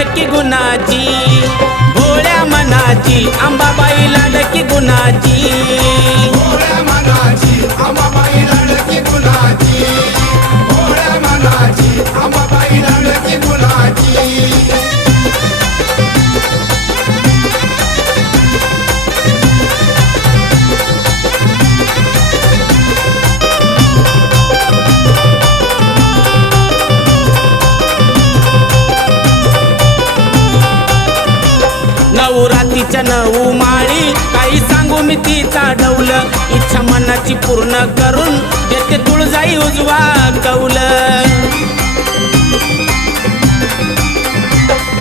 लाडकी गुणाची, भोळ्या मनाची अंबाबाई लाडकी गुणाची, भोळ्या मनाची अंबाबाई लाडकी गुणाची, भोळ्या मनाची अंबाबाई लाडकी गुणाची. नवरात्रीच्या 9 माळी काही सांगू मी तिचा डौल, इच्छा मनाची पूर्ण करून देते तुळजाई उजवा कौल.